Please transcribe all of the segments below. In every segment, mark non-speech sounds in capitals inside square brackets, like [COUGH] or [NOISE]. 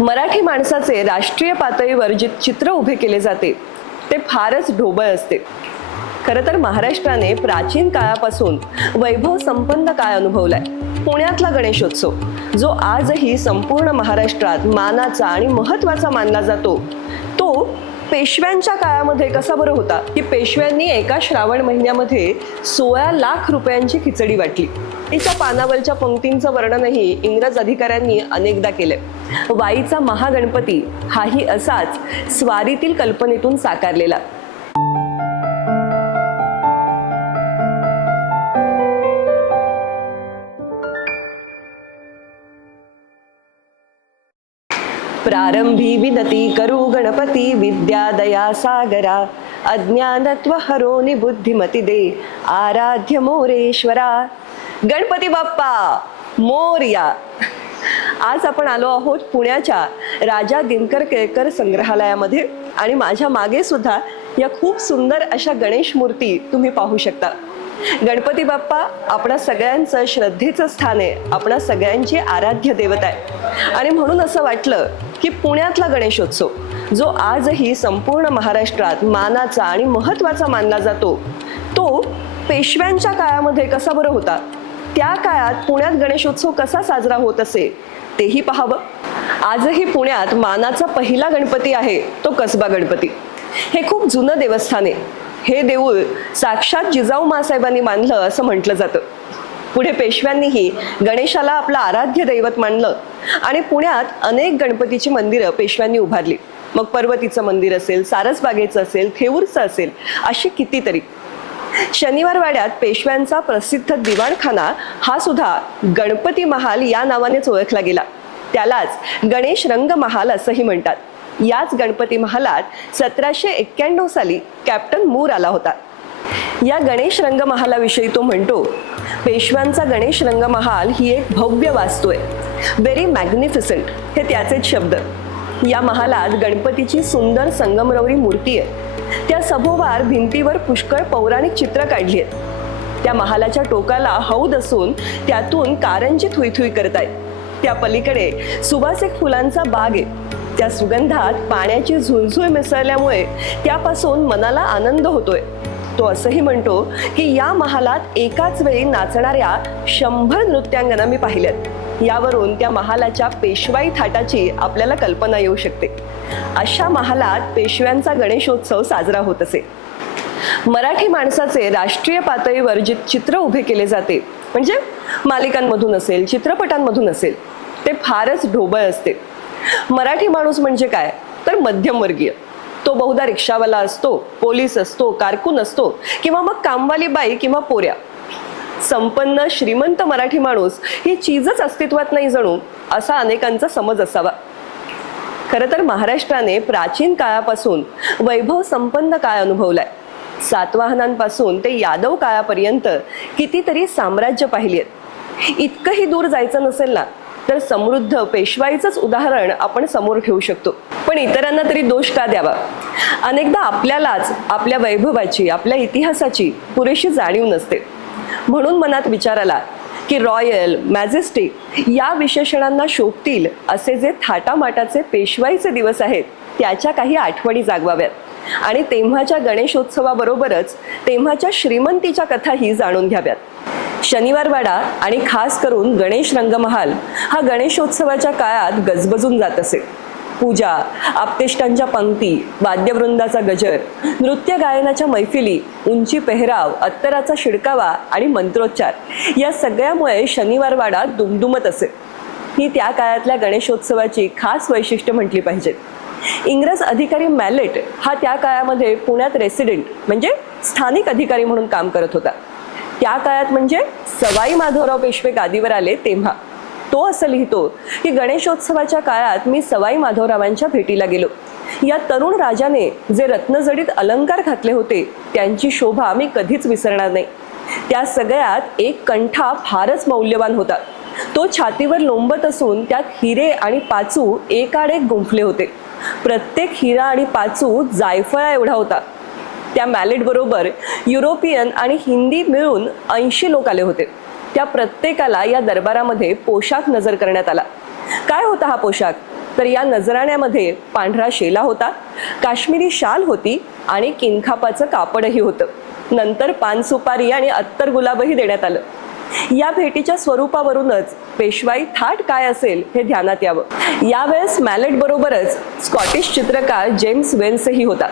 मराठी माणसाचे राष्ट्रीय पातळीवर जे चित्र उभे केले जाते ते फारच ढोबळ असते. खरं तर महाराष्ट्राने प्राचीन काळापासून वैभव संपन्न काळ अनुभवलाय. पुण्यातला गणेशोत्सव जो आजही संपूर्ण महाराष्ट्रात मानाचा आणि महत्त्वाचा मानला जातो तो पेशव्यांच्या काळामध्ये कसा बरं होता? की पेशव्यांनी एका श्रावण महिन्यामध्ये सोळा लाख रुपयांची खिचडी वाटली. तिच्या पानावरच्या पंक्तींचं वर्णनही इंग्रज अधिकाऱ्यांनी अनेकदा केलंय. वाईचा महागणपती हाही असाच स्वारीतील कल्पनेतून साकारलेला. प्रारंभी विनती करू गणपती विद्या दया सागरा अज्ञानत्व हरोनी बुद्धिमती दे आराध्य मोरेश्वरा. गणपती बाप्पा मोर्या. आज आपण आलो आहोत पुण्याच्या राजा दिनकर केळकर संग्रहालयामध्ये आणि माझ्या मागे सुद्धा या खूप सुंदर अशा गणेश मूर्ती तुम्ही पाहू शकता. गणपती बाप्पा आपणा सगळ्यांचं श्रद्धेचं स्थान आहे आपणा सगळ्यांची आराध्य देवता आहे आणि म्हणून असं वाटलं की पुण्यातला गणेशोत्सव जो आजही संपूर्ण महाराष्ट्रात मानाचा आणि महत्त्वाचा मानला जातो तो पेशव्यांच्या काळामध्ये कसा बरं होता? त्या काळात पुण्यात गणेशोत्सव कसा साजरा होत असे? तेही पाहावं. आजही पुण्यात मानाचा पहिला गणपती आहे तो कसबा गणपती. हे खूप जुनं देवस्थान आहे. हे देऊळ साक्षात जिजाऊ मासाहेबांनी मानलं असं म्हटलं जातं. पुढे पेशव्यांनीही गणेशाला आपलं आराध्य दैवत मानलं आणि पुण्यात अनेक गणपतीची मंदिरं पेशव्यांनी उभारली. मग पर्वतीचं मंदिर असेल सारसबागेचं असेल थेऊरचं असेल अशी कितीतरी. शनिवार वाड्यात पेशव्यांचा प्रसिद्ध दिवाणखाना हा सुद्धा गणपती महाल या नावानेच ओळखला गेला. त्यालाच गणेश रंग महाल असंही म्हणतात. याच गणपती महालात सतराशे एक्क्याण्णव साली कॅप्टन मूर आला होता. या गणेश रंग महालाविषयी तो म्हणतो पेशव्यांचा गणेश रंग महाल ही एक भव्य वास्तू आहे. व्हेरी मॅग्निफिसंट हे त्याचेच शब्द. या महालात गणपतीची सुंदर संगमरवरी मूर्ती आहे. त्या सभोवार भिंतीवर पुष्कळ पौराणिक चित्र काढली आहेत. त्या महालाच्या टोकाला हौद असून त्यातून कारंजी थुईथुई करतायत त्या पलीकडे सुवासिक फुलांचा बाग आहे. त्या सुगंधात पाण्याची झुळझुळ मिसळल्यामुळे त्यापासून मनाला आनंद होतोय. तो असंही म्हणतो की या महालात एकाच वेळी नाचणाऱ्या शंभर नृत्यांगना मी पाहिल्यात यावरून त्या महालाच्या पेशवाई थाटाची आपल्याला कल्पना येऊ शकते. अशा महालात पेशव्यांचा गणेशोत्सव साजरा होत असे. मराठी माणसाचे राष्ट्रीय पातळीवर जे चित्र उभे केले जाते. म्हणजे मालिकांमधून असेल चित्रपटांमधून असेल ते फारच ढोबळ असते. मराठी माणूस म्हणजे काय? तर मध्यमवर्गीय. तो बहुधा रिक्षावाला असतो पोलीस असतो कारकून असतो किंवा मग कामवाली बाई किंवा पोऱ्या. संपन्न श्रीमंत मराठी माणूस ही चीजच अस्तित्वात नाही जणू असा अनेकांचा समज असावा. खरं तर महाराष्ट्राने प्राचीन काळापासून वैभव संपन्न काळ अनुभवलाय. सातवाहनांपासून ते यादव काळापर्यंत कितीतरी साम्राज्य पाहिली आहेत इतकंही दूर जायचं नसेल ना तर समृद्ध पेशवाईचंच उदाहरण आपण समोर ठेवू शकतो. पण इतरांना तरी दोष का द्यावा? अनेकदा आपल्यालाच आपल्या वैभवाची आपल्या इतिहासाची पुरेशी जाणीव नसते. म्हणून मनात विचार आला की रॉयल मॅजेस्टिक या विशेषणांना शोभतील असे जे थाटामाटाचे पेशवाईचे दिवस आहेत त्याच्या काही आठवणी जागवाव्यात. आणि तेव्हाच्या गणेशोत्सवाबरोबरच तेव्हाच्या श्रीमंतीच्या कथाही जाणून घ्याव्यात. शनिवारवाडा आणि खास करून गणेश रंगमहाल हा गणेशोत्सवाच्या काळात गजबजून जात असे. पूजा आपतेष्टांच्या पंक्ती वाद्यवृंदाचा गजर नृत्य गायनाच्या मैफिली उंची पेहराव अत्तराचा शिडकावा आणि मंत्रोच्चार. या सगळ्यामुळे शनिवारवाडा दुमदुमत असे. ही त्या काळातल्या गणेशोत्सवाची खास वैशिष्ट्य म्हटली पाहिजेत इंग्रज अधिकारी मॅलेट हा त्या काळामध्ये पुण्यात रेसिडेंट म्हणजे स्थानिक अधिकारी म्हणून काम करत होता. त्या काळात म्हणजे सवाई माधवराव पेशवे गादीवर आले तेव्हा. तो असं लिहितो की गणेशोत्सवाच्या काळात मी सवाई माधवरावांच्या भेटीला गेलो. या तरुण राजाने जे रत्नजडीत अलंकार घातले होते त्यांची शोभा मी कधीच विसरणार नाही. त्या सगळ्यात एक कंठा फारच मौल्यवान होता. तो छातीवर लोंबत असून त्यात हिरे आणि पाचू एकाड एक गुंफले होते. प्रत्येक हिरा आणि पाचू जायफळा एवढा होता. त्या मॅलेट बरोबर युरोपियन आणि हिंदी मिळून ऐंशी लोक आले होते. त्या प्रत्येकाला या दरबारामध्ये पोशाख नजर करण्यात आला. काय होता हा पोशाख? तर या नजराण्यामध्ये पांढरा शेला होता काश्मीरी शाल होती आणि किनखापाचं कापडही होतं. नंतर पान सुपारी आणि अत्तर गुलाबही देण्यात आलं. या भेटीच्या स्वरूपावरूनच पेशवाई थाट काय असेल हे ध्यानात यावं. यावेळेस मॅलेट बरोबरच स्कॉटिश चित्रकार जेम्स वेल्सही होता.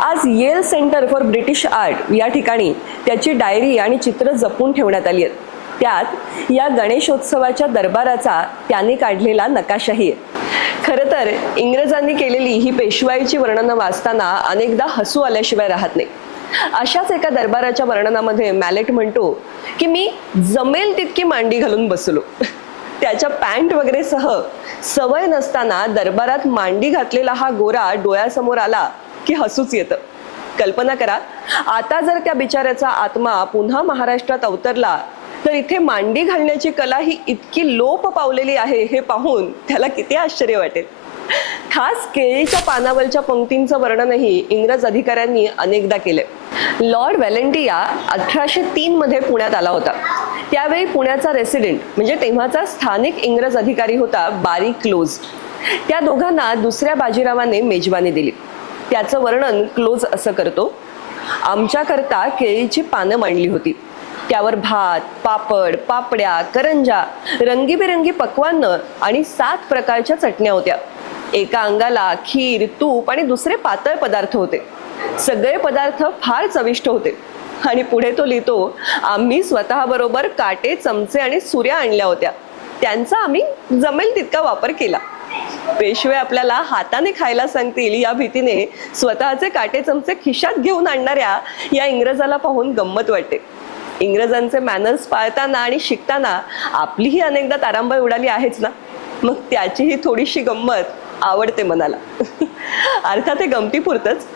आज Yale centre for British art या ठिकाणी त्याची डायरी आणि चित्र जपून ठेवण्यात आली आहेत. त्यात या गणेशोत्सवाच्या दरबाराचा त्याने काढलेला नकाशाही. आहे खरं तर इंग्रजांनी केलेली ही पेशवाईची वर्णनं वाचताना अनेकदा हसू आल्याशिवाय राहत नाही. अशाच एका दरबाराच्या वर्णनामध्ये मॅलेट म्हणतो की मी जमेल तितकी मांडी घालून बसलो. त्याच्या पॅन्ट वगैरे सह सवय नसताना दरबारात मांडी घातलेला हा गोरा डोळ्यासमोर आला की हसूच येतं. कल्पना करा आता जर त्या बिचाऱ्याचा आत्मा पुन्हा महाराष्ट्रात अवतरला तर इथे मांडी घालण्याची कला ही इतकी लोप पावलेली आहे हे पाहून त्याला किती आश्चर्य वाटेल. खास केळीच्या पानावरच्या पंक्तींचं वर्णनही इंग्रज अधिकाऱ्यांनी अनेकदा केले लॉर्ड व्हॅलेंटिया अठराशे तीन मध्ये पुण्यात आला होता. त्यावेळी पुण्याचा रेसिडेंट म्हणजे तेव्हाचा स्थानिक इंग्रज अधिकारी होता बारी क्लोज. त्या दोघांना दुसऱ्या बाजीरावाने मेजवानी दिली. त्याचं वर्णन क्लोज असं करतो आमच्याकरता केळीची पानं मांडली होती. त्यावर भात पापड पापड्या करंजा रंगीबेरंगी पक्वान्न आणि सात प्रकारच्या चटण्या होत्या. एका अंगाला खीर तूप आणि दुसरे पातळ पदार्थ होते. सगळे पदार्थ फार चविष्ट होते. आणि पुढे तो लिहितो आम्ही स्वतःबरोबर काटे चमचे आणि सुऱ्या आणल्या होत्या. त्यांचा आम्ही जमेल तितका वापर केला. पेशवे आपल्याला हाताने खायला सांगतील या भीतीने स्वतःचे काटे चमचे खिशात घेऊन आणणाऱ्या या इंग्रजाला पाहून गंमत वाटते. इंग्रजांचे मॅनर्स पाळताना आणि शिकताना आपलीही अनेकदा तारांबळ उडाली आहेच ना? मग त्याचीही थोडीशी गंमत आवडते मनाला. [LAUGHS] अर्थात हे गमतीपुरतच.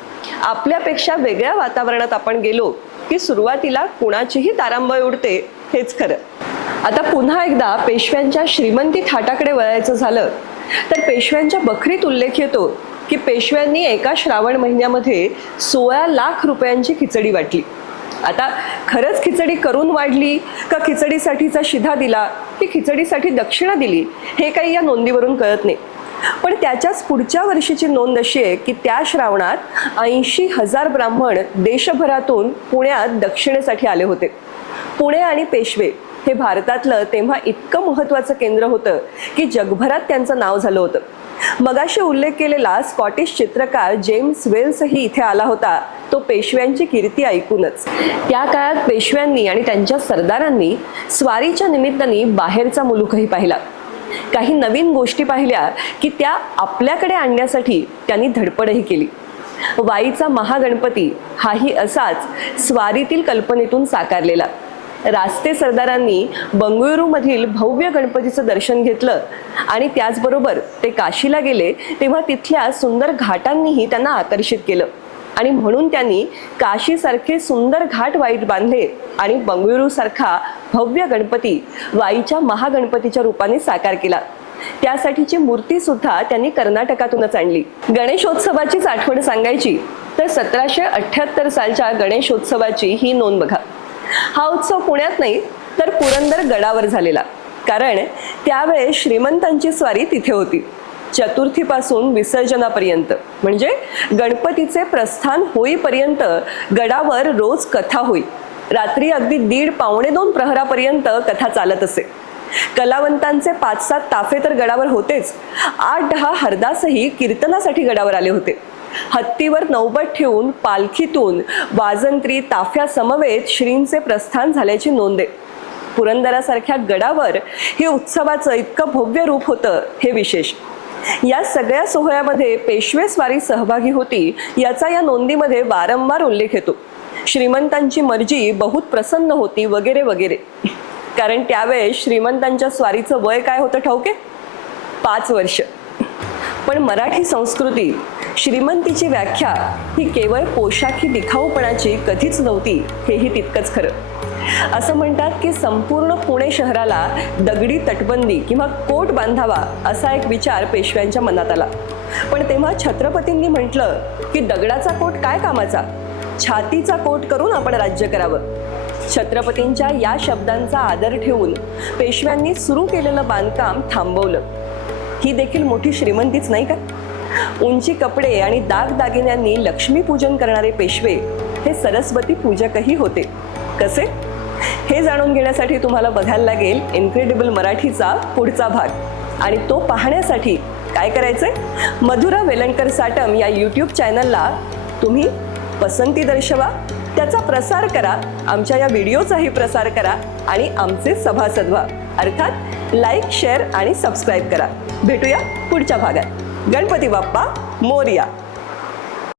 आपल्यापेक्षा वेगळ्या वातावरणात आपण गेलो की सुरुवातीला कुणाचीही तारांबळ उडते हेच खरं. आता पुन्हा एकदा पेशव्यांच्या श्रीमंती थाटाकडे वळायचं झालं तर पेशव्यांच्या बखरीत उल्लेख येतो की पेशव्यांनी एका श्रावण महिन्यामध्ये सोळा लाख रुपयांची खिचडी वाटली. आता खरंच खिचडी करून वाढली का खिचडीसाठीचा शिधा दिला की खिचडीसाठी दक्षिणा दिली हे काही या नोंदीवरून कळत नाही. पण त्याच्याच पुढच्या वर्षीची नोंद अशी आहे की त्या श्रावणात ऐंशी हजार ब्राह्मण देशभरातून पुण्यात दक्षिणेसाठी आले होते. पुणे आणि पेशवे हे भारतातलं तेव्हा इतकं महत्वाचं केंद्र होतं की जगभरात त्यांचं नाव झालं होतं. मगाशी उल्लेख केलेला स्कॉटिश चित्रकार जेम्स वेल्सही इथे आला होता. तो पेशव्यांची कीर्ती ऐकूनच. त्या काळात पेशव्यांनी आणि त्यांच्या सरदारांनी स्वारीच्या निमित्ताने बाहेरचा मुलूकही पाहिला. काही नवीन गोष्टी पाहिल्या की त्या आपल्याकडे आणण्यासाठी त्यांनी धडपडही केली. वाईचा महागणपती हाही असाच स्वारीतील कल्पनेतून साकारलेला. रास्ते सरदारांनी बंगळुरूमधील भव्य गणपतीचं दर्शन घेतलं आणि त्याचबरोबर ते काशीला गेले तेव्हा तिथल्या सुंदर घाटांनीही त्यांना आकर्षित केलं. आणि म्हणून त्यांनी काशीसारखे सुंदर घाट वाईट बांधले आणि बंगळुरू सारखा भव्य गणपती वाईच्या महागणपतीच्या रूपाने साकार केला. त्यासाठीची मूर्ती सुद्धा त्यांनी कर्नाटकातूनच आणली. गणेशोत्सवाचीच आठवण सांगायची तर सतराशे अठ्याहत्तर सालच्या गणेशोत्सवाची ही नोंद बघा. हा उत्सव पुण्यात नाही तर पुरंदर गडावर झालेला. कारण त्यावेळेस श्रीमंतांची स्वारी तिथे होती. चतुर्थीपासून विसर्जनापर्यंत. म्हणजे गणपतीचे प्रस्थान होईपर्यंत गडावर रोज कथा होई. रात्री अगदी दीड पावणे दोन प्रहरापर्यंत कथा चालत असे. कलावंतांचे पाच सात ताफे तर गडावर होतेच. आठ दहा हरदासही कीर्तनासाठी गडावर आले होते. हत्तीवर नौबत ठेवून पालखीतून वाजंत्री ताफ्या समवेत श्रींचे प्रस्थान झाल्याची नोंद. आहे पुरंदरासारख्या गडावर हे उत्सवाचं इतकं भव्य रूप होतं हे विशेष. या सगळ्या सोहळ्यामध्ये पेशवेस्वारी सहभागी होती याचा या नोंदीमध्ये वारंवार उल्लेख येतो. श्रीमंतांची मर्जी बहुत प्रसन्न होती वगैरे वगैरे. कारण त्यावेळेस श्रीमंतांच्या स्वारीचं वय काय होतं ठाऊके? पाच वर्ष. पण मराठी संस्कृती श्रीमंतीची व्याख्या ही केवळ पोशाखी दिखाऊपणाची कधीच नव्हती हेही तितकंच खरं. असं म्हणतात की संपूर्ण पुणे शहराला दगडी तटबंदी किंवा कोट बांधावा असा एक विचार पेशव्यांच्या मनात आला. पण तेव्हा छत्रपतींनी म्हटलं की दगडाचा कोट काय कामाचा? छातीचा कोट करून आपण राज्य करावं. छत्रपतींच्या या शब्दांचा आदर ठेवून पेशव्यांनी सुरू केलेलं बांधकाम थांबवलं. ही देखील मोठी श्रीमंतीच नाही का? उंची कपडे आणि दागदागिन्यांनी लक्ष्मीपूजन करणारे पेशवे हे सरस्वती पूजकही होते. कसे? हे जाणून घेण्यासाठी तुम्हाला बघायला लागेल इन्क्रेडिबल मराठीचा पुढचा भाग. आणि तो पाहण्यासाठी काय करायचंय? मधुरा वेलणकर साटम या यूट्यूब चॅनलला तुम्ही पसंती दर्शवा. त्याचा प्रसार करा. आमच्या या व्हिडिओचाही प्रसार करा आणि आमचे सभासद व्हा. अर्थात लाईक शेअर आणि सबस्क्राईब करा. भेटूया पुढच्या भागात. गणपती बाप्पा मोरया.